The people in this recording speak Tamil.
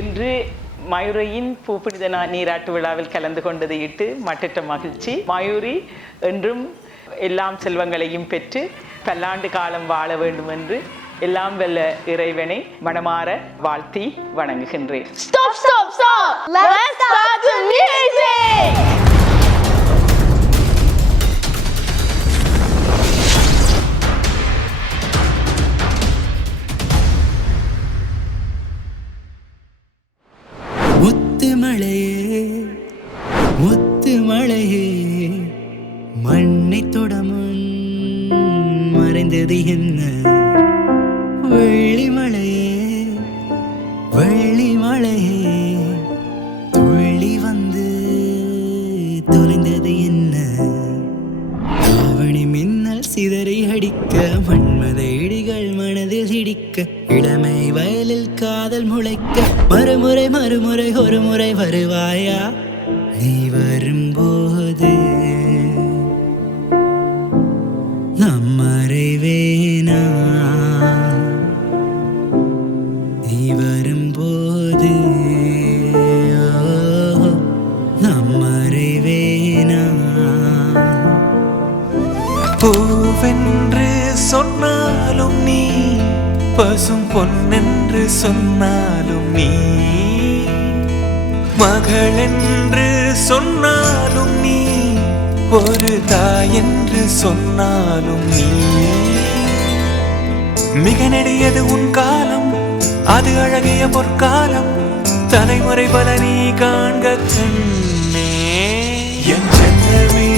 இன்று மயூரியின் பூப்புனித நீராட்டு விழாவில் கலந்து கொண்டதை இட்டு மட்டற்ற மகிழ்ச்சி. மயூரி என்றும் எல்லாம் செல்வங்களையும் பெற்று பல்லாண்டு காலம் வாழ வேண்டும் என்று எல்லாம் வல்ல இறைவனை மனமாற வாழ்த்தி வணங்குகின்றேன். Stop, stop, stop! Let's start the music! முத்து மழையே முத்து மழையே மண்ணை தொடமுன் மறைந்தது என்ன? வெள்ளி மழையே வெள்ளி மழையே துள்ளி வந்து தொலைந்தது என்ன? ஆவணி மின்னல் சிதறி அடிக்க மன்மத இடிகள் மனதில் இடிக்க இளமை வயலில் காதல் முளைக்க மறுமுறை மறுமுறை ஒரு முறை வருவாயா? நீ வரும்போது நம்மறைவேனா? நீ வரும்போது நம்மறைவேனா? பூவென்று சொன்னாலும் நீ, பசும் பொன்னென்று சொன்னாலும் நீ, மகள் என்று சொன்னாலும் நீ, ஒரு தாய் என்று சொன்னாலும் நீ. மிக நெடியது உன் காலம், அது அழகிய பொற்காலம், தலைமுறை பல நீ காண்க கண்ணே. என் செல்லமே